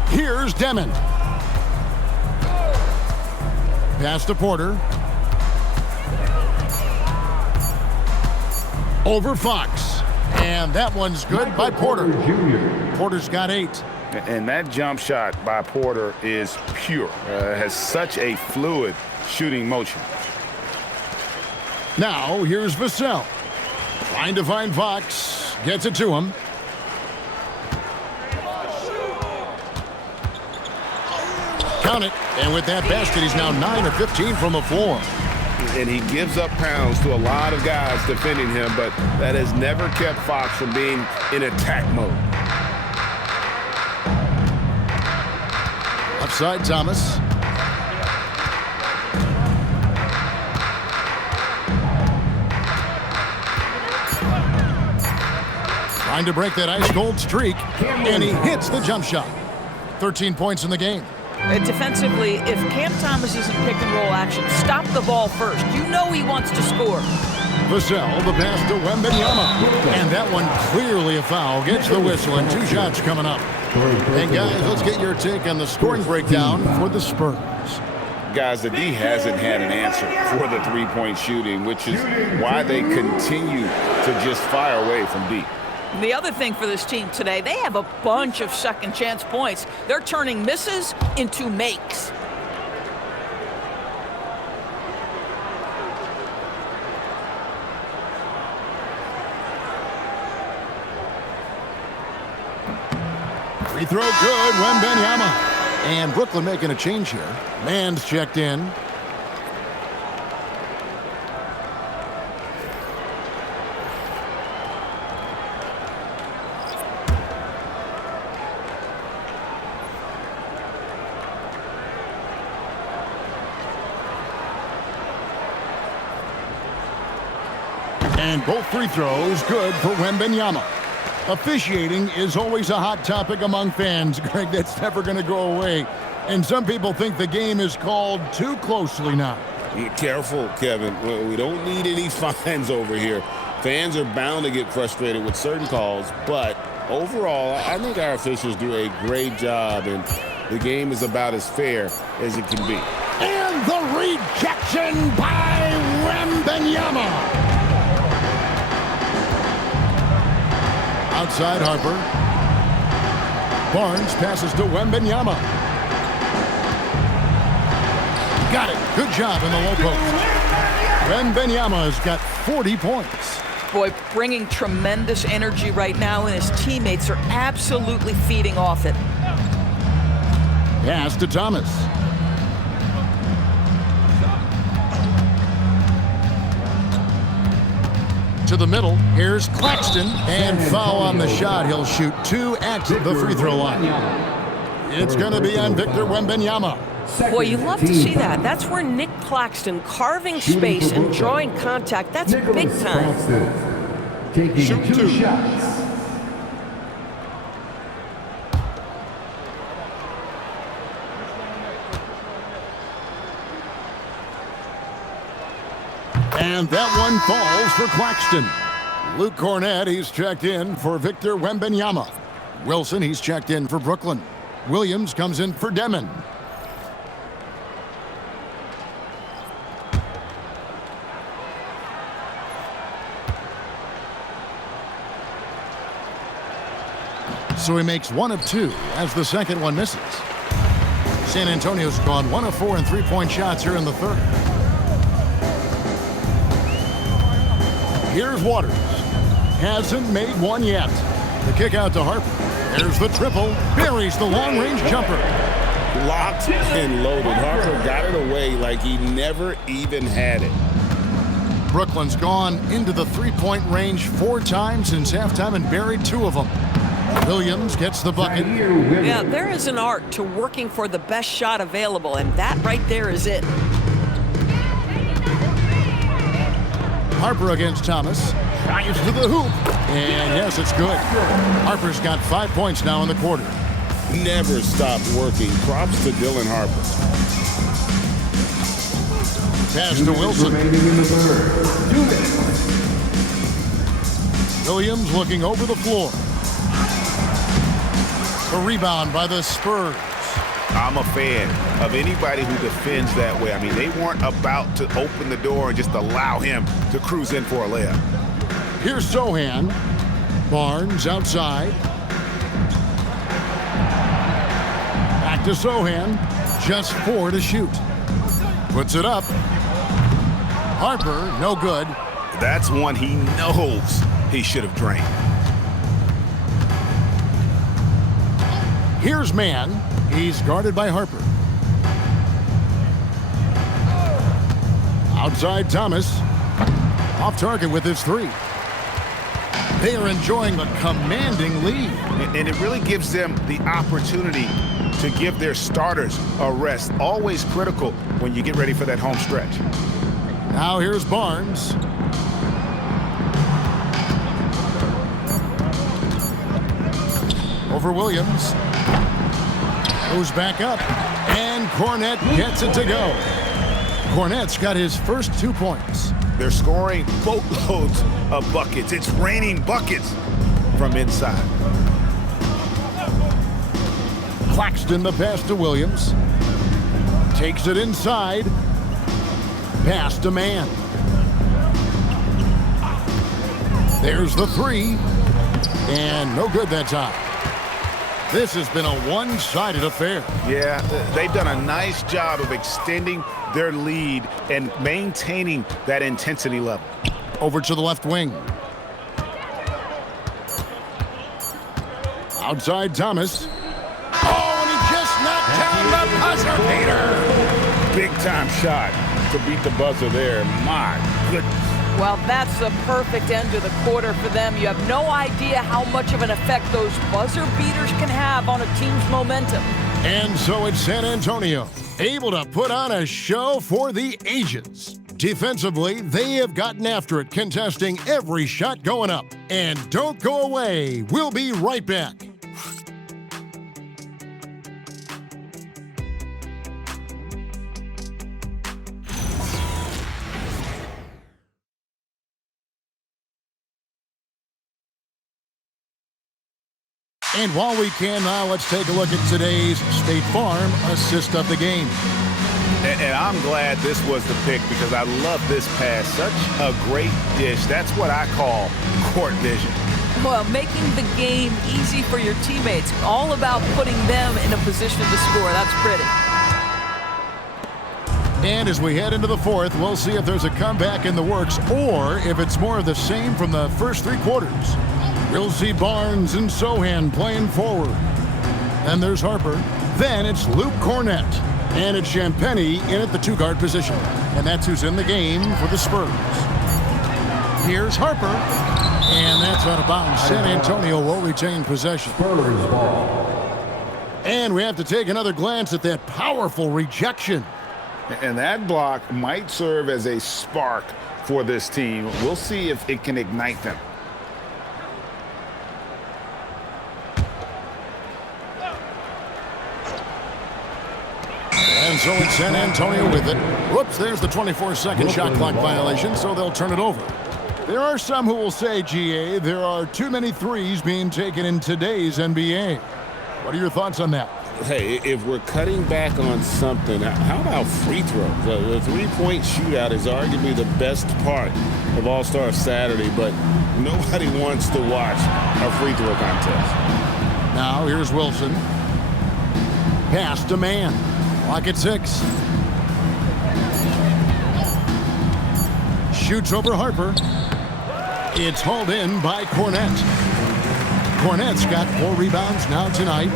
Here's Demon. Pass to Porter. Over Fox. And that one's good by Porter. Porter's got 8. And that jump shot by Porter is pure. Has such a fluid shooting motion. Now, here's Vassell. Trying to find Fox. Gets it to him. Count it. And with that basket, he's now 9 of 15 from the floor. And he gives up pounds to a lot of guys defending him, but that has never kept Fox from being in attack mode. Upside Thomas. Trying to break that ice-cold streak, and he hits the jump shot. 13 points in the game. Defensively, if Cam Thomas is in pick-and-roll action, stop the ball first. You know he wants to score. Vassell, the pass to Wembanyama. And that one clearly a foul. Gets the whistle, and 2 shots coming up. And guys, let's get your take on the scoring breakdown for the Spurs. Guys, the D hasn't had an answer for the three-point shooting, which is why they continue to just fire away from deep. The other thing for this team today, they have a bunch of second chance points. They're turning misses into makes. Free throw good, Wembanyama. And Brooklyn making a change here. Mann's checked in. And both free throws good for Wembanyama. Officiating is always a hot topic among fans, Greg. That's never going to go away. And some people think the game is called too closely now. Be careful, Kevin. We don't need any fines over here. Fans are bound to get frustrated with certain calls, but overall, I think our officials do a great job, and the game is about as fair as it can be. And the rejection by Wembanyama. Outside Harper. Barnes passes to Wembanyama. Got it. Good job in the low post. Wembanyama has got 40 points. Boy, bringing tremendous energy right now, and his teammates are absolutely feeding off it. Pass to Thomas. To the middle. Here's Claxton. And foul on the shot. He'll shoot 2 at the free throw line. It's going to be on Victor Wembanyama. Boy, you love to see that. That's where Nick Claxton carving space and drawing contact. That's big time. Taking 2 shots. And that one falls for Claxton. Luke Cornett, he's checked in for Victor Wembanyama. Wilson, he's checked in for Brooklyn. Williams comes in for Demon. So he makes 1 of 2 as the second one misses. San Antonio's gone 1 of 4 in three-point shots here in the third. Here's Waters. Hasn't made one yet. The kick out to Harper. There's the triple. Buries the long-range jumper. Locked and loaded. Harper got it away like he never even had it. Brooklyn's gone into the three-point range 4 times since halftime and buried 2 of them. Williams gets the bucket. Yeah, there is an art to working for the best shot available, and that right there is it. Harper against Thomas. Drives to the hoop. And yes, it's good. Harper's got 5 points now in the quarter. Never stopped working. Props to Dylan Harper. Pass to Wilson. Williams looking over the floor. The rebound by the Spurs. I'm a fan of anybody who defends that way. I mean, they weren't about to open the door and just allow him to cruise in for a layup. Here's Sohan. Barnes outside. Back to Sohan. Just 4 to shoot. Puts it up. Harper, no good. That's one he knows he should have drained. Here's Mann. He's guarded by Harper. Outside Thomas. Off target with his 3. They are enjoying the commanding lead. And it really gives them the opportunity to give their starters a rest. Always critical when you get ready for that home stretch. Now here's Barnes. Over Williams. Goes back up. And Cornett gets it to go. Cornett's got his first 2 points. They're scoring boatloads of buckets. It's raining buckets from inside. Claxton the pass to Williams. Takes it inside. Pass to Mann. There's the 3. And no good that time. This has been a one-sided affair. Yeah, they've done a nice job of extending their lead and maintaining that intensity level. Over to the left wing. Outside Thomas. on the buzzer beater. Big time shot to beat the buzzer there. My goodness. Well, that's the perfect end to the quarter for them. You have no idea how much of an effect those buzzer beaters can have on a team's momentum. And so it's San Antonio, able to put on a show for the ages. Defensively, they have gotten after it, contesting every shot going up. And don't go away. We'll be right back. And while we can now, let's take a look at today's State Farm assist of the game. And I'm glad this was the pick because I love this pass. Such a great dish. That's what I call court vision. Well, making the game easy for your teammates. All about putting them in a position to score. That's pretty. And as we head into the fourth, we'll see if there's a comeback in the works or if it's more of the same from the first three quarters. We'll see Barnes and Sohan playing forward. And there's Harper. Then it's Luke Cornett. And it's Champagnie in at the two-guard position. And that's who's in the game for the Spurs. Here's Harper. And that's out of bounds. San Antonio will retain possession. Spurs ball. And we have to take another glance at that powerful rejection. And that block might serve as a spark for this team. We'll see if it can ignite them. And so it's San Antonio with it. Whoops, there's the 24-second shot clock violation, so they'll turn it over. There are some who will say, GA, there are too many threes being taken in today's NBA. What are your thoughts on that? Hey, if we're cutting back on something, how about free throws? The three-point shootout is arguably the best part of All-Star Saturday, but nobody wants to watch a free throw contest. Now here's Wilson. Pass to man. Clock at 6. Shoots over Harper. It's hauled in by Cornett. Cornett's got 4 rebounds now tonight.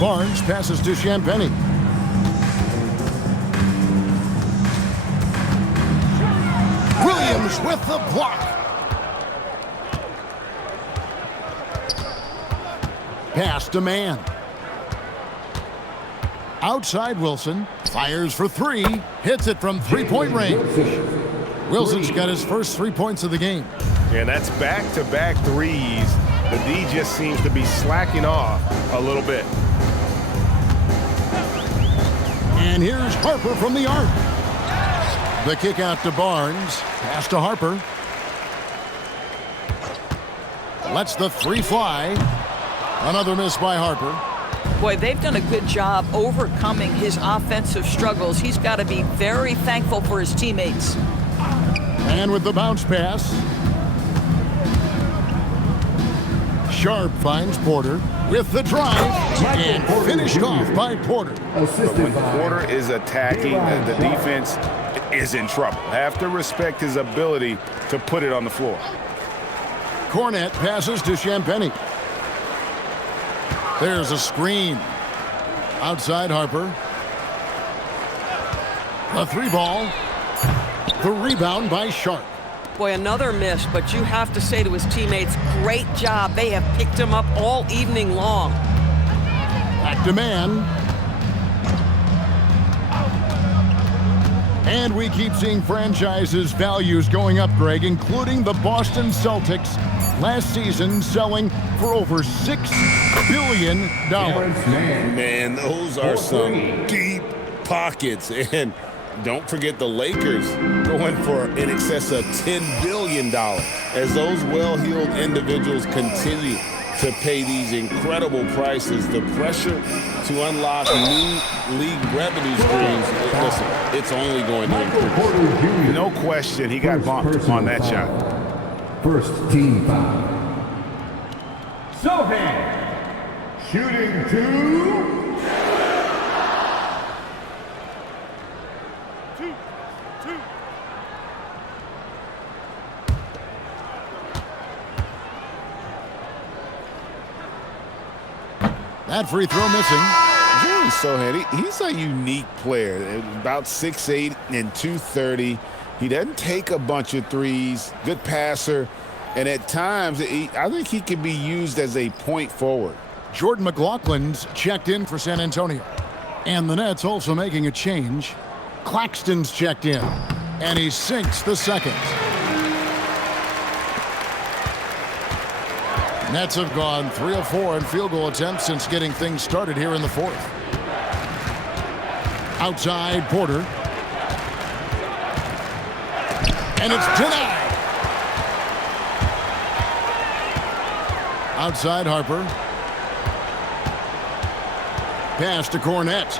Barnes passes to Champagnie. Williams with the block. Pass to man. Outside Wilson. Fires for 3. Hits it from three-point range. Wilson's got his first 3 points of the game. And that's back-to-back threes. The D just seems to be slacking off a little bit. And here's Harper from the arc. The kick out to Barnes. Pass to Harper. Lets the 3 fly. Another miss by Harper. Boy, they've done a good job overcoming his offensive struggles. He's got to be very thankful for his teammates. And with the bounce pass, Sharp finds Porter with the drive and finished off by Porter. But when Porter is attacking, the defense is in trouble. Have to respect his ability to put it on the floor. Cornett passes to Champagnie. There's a screen. Outside Harper. A 3-ball. The rebound by Sharp. Boy, another miss, but you have to say to his teammates, great job. They have picked him up all evening long. Back to man. And we keep seeing franchises' values going up, Greg, including the Boston Celtics last season selling for over $6 billion. Man, those are some deep pockets. And don't forget the Lakers going for in excess of $10 billion as those well-heeled individuals continue to pay these incredible prices. The pressure to unlock new league revenue streams, listen, it's only going to increase. No question, he got bumped on that shot. First team foul. Sohan shooting 2. That free throw missing. Jordan Sohan, he's a unique player. About 6'8" and 230. He doesn't take a bunch of threes. Good passer. And at times, I think he can be used as a point forward. Jordan McLaughlin's checked in for San Antonio. And the Nets also making a change. Claxton's checked in. And he sinks the second. Nets have gone 3 of 4 in field goal attempts since getting things started here in the fourth. Outside, Porter. And it's denied. Outside, Harper. Pass to Cornette.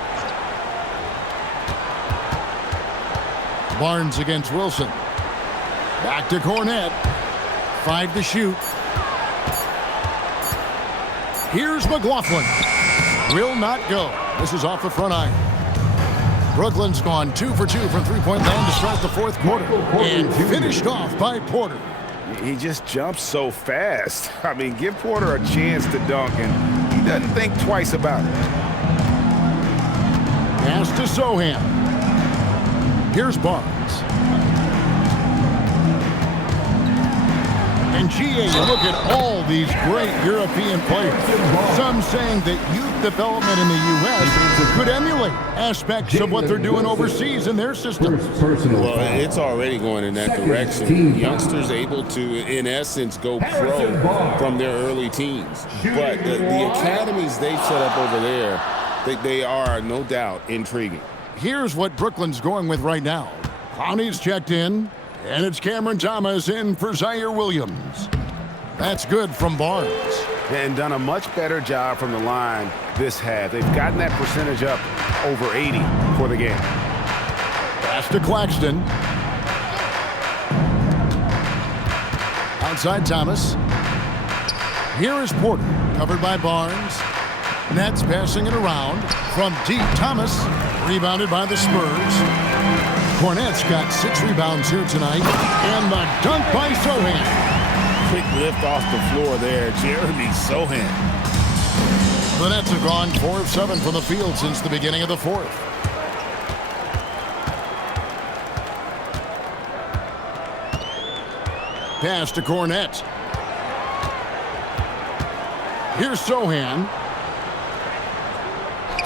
Barnes against Wilson. Back to Cornette. 5 to shoot. Here's McLaughlin. Will not go. This is off the front iron. Brooklyn's gone 2 for 2 from three-point land to start the fourth quarter. And finished off by Porter. He just jumps so fast. I mean, give Porter a chance to dunk, and he doesn't think twice about it. Pass to Sohan. Here's Barnes. And GA, you look at all these great European players. Some saying that youth development in the U.S. could emulate aspects of what they're doing overseas in their system. Well, it's already going in that direction. Youngsters able to, in essence, go pro from their early teens. But the academies they've set up over there, they are, no doubt, intriguing. Here's what Brooklyn's going with right now. Clowney's checked in. And it's Cameron Thomas in for Zaire Williams. That's good from Barnes. And done a much better job from the line this half. They've gotten that percentage up over 80 for the game. Pass to Claxton. Outside Thomas. Here is Porter, covered by Barnes. Nets passing it around. From deep, Thomas, rebounded by the Spurs. Cornette's got 6 rebounds here tonight. And the dunk by Sohan. Quick lift off the floor there, Jeremy Sohan. The Nets have gone 4 of 7 from the field since the beginning of the fourth. Pass to Cornette. Here's Sohan.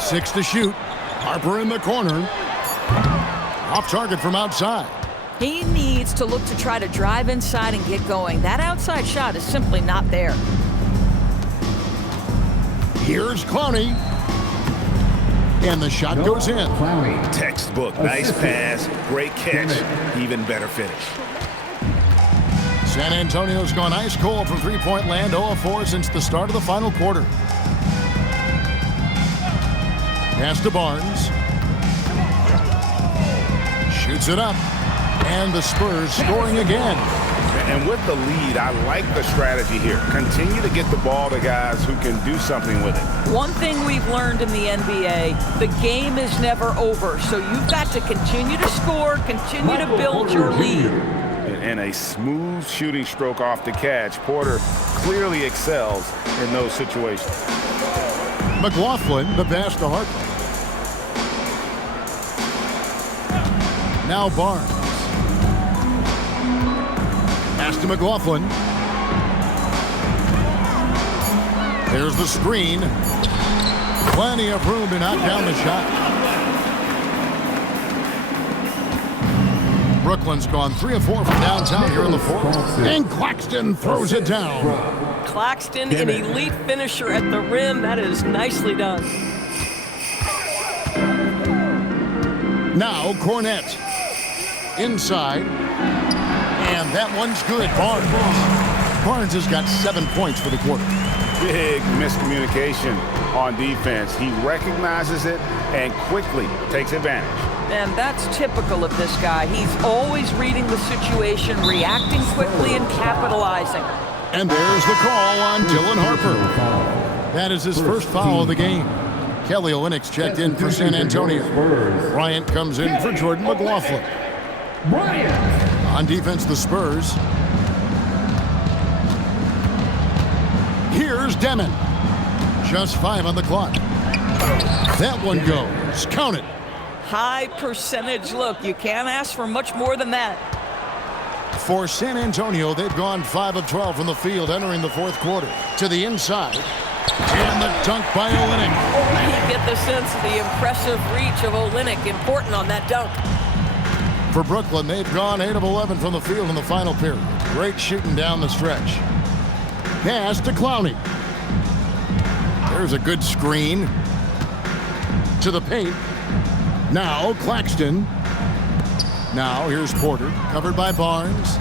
6 to shoot. Harper in the corner. Off target from outside. He needs to look to try to drive inside and get going. That outside shot is simply not there. Here's Clowney. And the shot goes in. Textbook. Nice pass. Great catch. Even better finish. San Antonio's gone ice cold from three-point land, 0 of 4 since the start of the final quarter. Pass to Barnes. Shoots it up. And the Spurs scoring again. And with the lead, I like the strategy here. Continue to get the ball to guys who can do something with it. One thing we've learned in the NBA, the game is never over. So you've got to continue to score, continue to build your lead. And a smooth shooting stroke off the catch. Porter clearly excels in those situations. McLaughlin, the pass to Harper. Now Barnes. Pass to McLaughlin. There's the screen. Plenty of room to knock down the shot. Brooklyn's gone 3 of 4 from downtown here in the fourth. And Claxton throws it down. Claxton, an elite finisher at the rim. That is nicely done. Now Cornette. Inside. And that one's good. Barnes has got 7 points for the quarter. Big miscommunication on defense. He recognizes it and quickly takes advantage. And that's typical of this guy. He's always reading the situation, reacting quickly, and capitalizing. And there's the call on Dylan Harper. That is his first foul of the game. Kelly Olynyk's checked in for San Antonio. Bryant comes in for Jordan McLaughlin. On defense, the Spurs. Here's Demon. Just 5 on the clock. That one goes. Count it. High percentage look. You can't ask for much more than that. For San Antonio, they've gone 5 of 12 from the field entering the fourth quarter. To the inside. And the dunk by Olynyk. You get the sense of the impressive reach of Olynyk. Important on that dunk. For Brooklyn, they've gone 8 of 11 from the field in the final period. Great shooting down the stretch. Pass to Clowney. There's a good screen. To the paint. Now Claxton. Now here's Porter, covered by Barnes.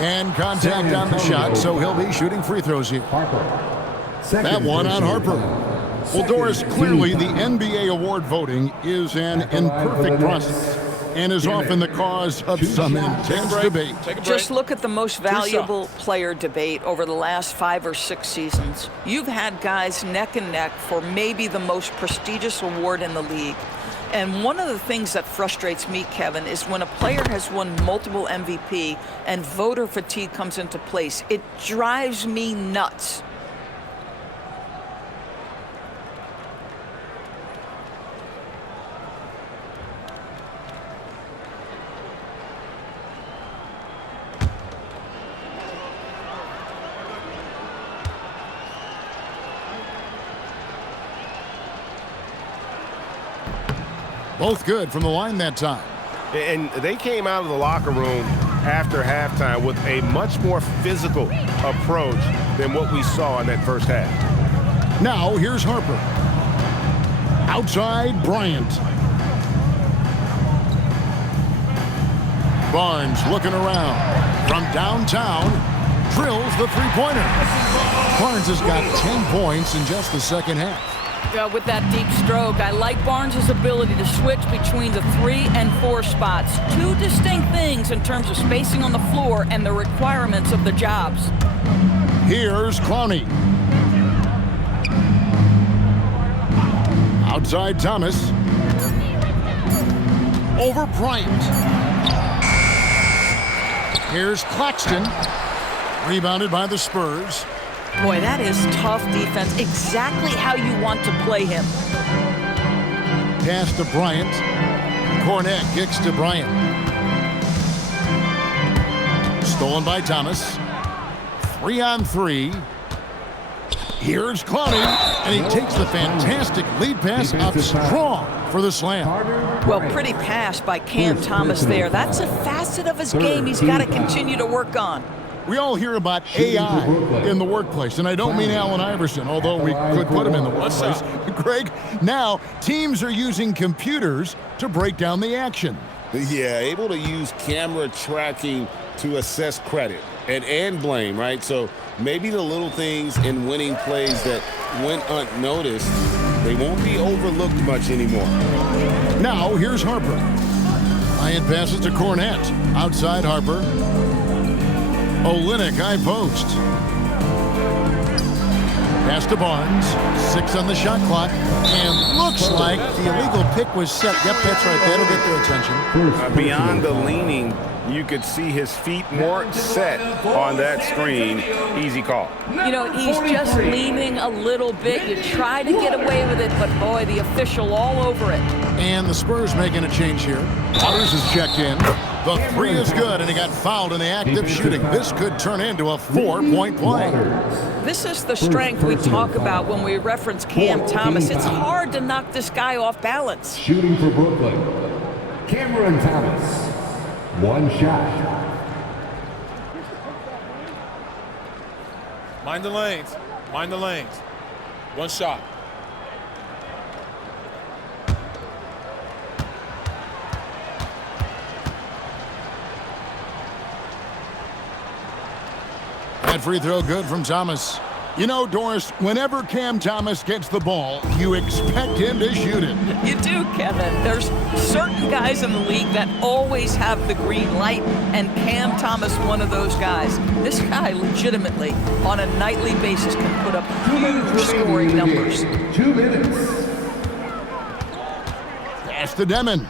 And contact on the shot, so he'll be shooting free throws here. That one on Harper. Well, Doris, clearly the NBA award voting is an imperfect process and is often the cause of some intense debate. Just look at the most valuable player debate over the last 5 or 6 seasons. You've had guys neck and neck for maybe the most prestigious award in the league. And one of the things that frustrates me, Kevin, is when a player has won multiple MVP and voter fatigue comes into place. It drives me nuts. Both good from the line that time. And they came out of the locker room after halftime with a much more physical approach than what we saw in that first half. Now here's Harper. Outside Bryant. Barnes looking around. From downtown, drills the three-pointer. Barnes has got 10 points in just the second half. With that deep stroke, I like Barnes' ability to switch between the 3 and 4 spots. 2 distinct things in terms of spacing on the floor and the requirements of the jobs. Here's Clowney. Outside Thomas. Over Bryant. Here's Claxton. Rebounded by the Spurs. Boy, that is tough defense. Exactly how you want to play him. Pass to Bryant. Cornet kicks to Bryant. Stolen by Thomas. 3 on 3. Here's Clowney. And he takes the fantastic lead pass up strong for the slam. Well, pretty pass by Cam Thomas there. That's a facet of his game he's got to continue to work on. We all hear about AI in the workplace, and I don't mean Allen Iverson, although we could put him in the workplace. Greg, now teams are using computers to break down the action. Yeah, able to use camera tracking to assess credit and blame, right? So maybe the little things in winning plays that went unnoticed, they won't be overlooked much anymore. Now here's Harper. Bryant passes to Cornet. Outside Harper. Olynyk, high post. Pass to Barnes. 6 on the shot clock. And looks like the illegal pick was set. Yep, that's right. That'll get their attention. Beyond the leaning, you could see his feet more set on that screen. Easy call. You know, he's just leaning a little bit. You try to get away with it, but boy, the official all over it. And the Spurs making a change here. Waters is checked in. The 3 is good, and he got fouled in the act of shooting. This could turn into a 4-point play. This is the strength we talk about when we reference Cam Thomas. It's hard to knock this guy off balance. Shooting for Brooklyn, Cameron Thomas. 1 shot. Mind the lanes. Mind the lanes. 1 shot. That free throw good from Thomas. You know, Doris, whenever Cam Thomas gets the ball, you expect him to shoot it. You do, Kevin. There's certain guys in the league that always have the green light, and Cam Thomas one of those guys. This guy legitimately, on a nightly basis, can put up huge scoring numbers. 2 minutes. Pass to Demon.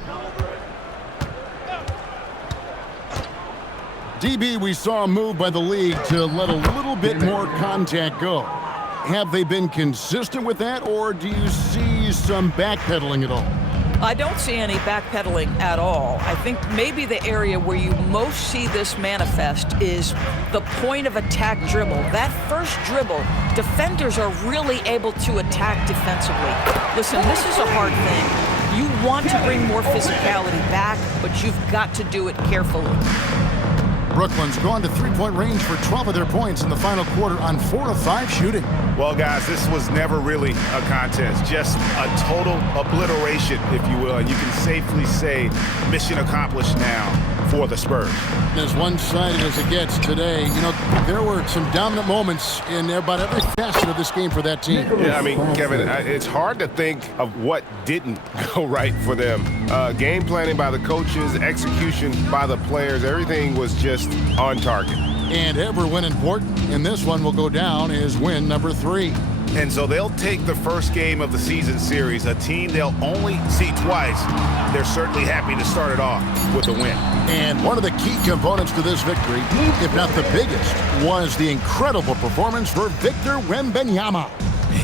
DB, we saw a move by the league to let a little bit more contact go. have they been consistent with that, or do you see some backpedaling at all? I don't see any backpedaling at all. I think maybe the area where you most see this manifest is the point of attack dribble. That first dribble, defenders are really able to attack defensively. Listen, this is a hard thing. You want to bring more physicality back, but you've got to do it carefully. Brooklyn's gone to three-point range for 12 of their points in the final quarter on 4 of 5 shooting. Well, guys, this was never really a contest, just a total obliteration, if you will. And you can safely say mission accomplished now for the Spurs. As one-sided as it gets today, you know, there were some dominant moments in about every facet of this game for that team. Yeah, I mean, Kevin, it's hard to think of what didn't go right for them. Game planning by the coaches, execution by the players, everything was just on target. And ever when important, and this one will go down as win number 3. And so they'll take the first game of the season series, a team they'll only see twice. They're certainly happy to start it off with a win. And one of the key components to this victory, if not the biggest, was the incredible performance for Victor Wembanyama.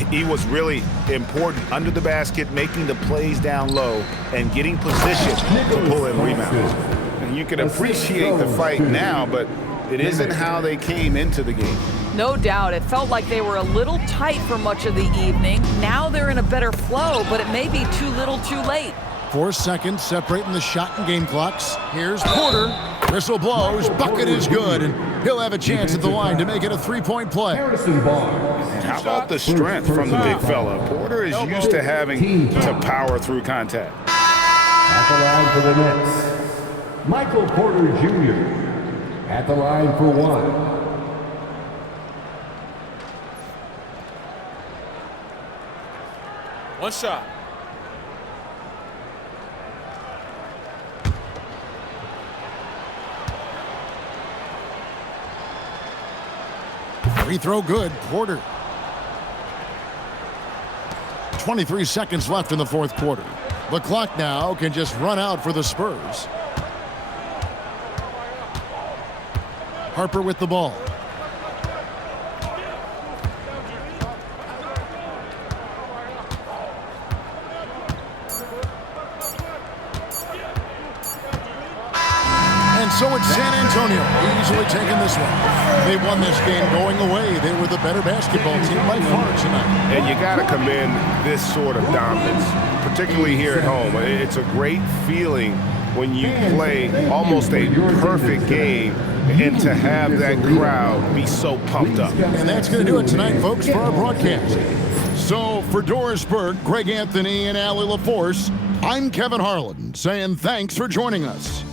He was really important under the basket, making the plays down low and getting position to pull in rebounds. And you can appreciate the fight now, but it isn't how they came into the game. No doubt. It felt like they were a little tight for much of the evening. Now they're in a better flow, but it may be too little too late. 4 seconds separating the shot and game clocks. Here's Porter. Whistle blows. Bucket is good, and he'll have a chance at the line to make it a three-point play. How about the strength from the big fella? Porter is used to having to power through contact. At the line for the Nets, Michael Porter Jr. At the line for 1. One shot. Free throw good. Porter. 23 seconds left in the fourth quarter. The clock now can just run out for the Spurs. Harper with the ball. And so it's San Antonio easily taking this one. They won this game going away. They were the better basketball team by far tonight. And you got to commend this sort of dominance, particularly here at home. It's a great feeling when you play almost a perfect game and to have that crowd be so pumped up. And that's going to do it tonight, folks, for our broadcast. So for Doris Burke, Greg Anthony, and Allie LaForce, I'm Kevin Harlan saying thanks for joining us.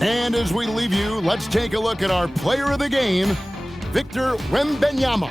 And as we leave you, let's take a look at our player of the game, Victor Wembanyama.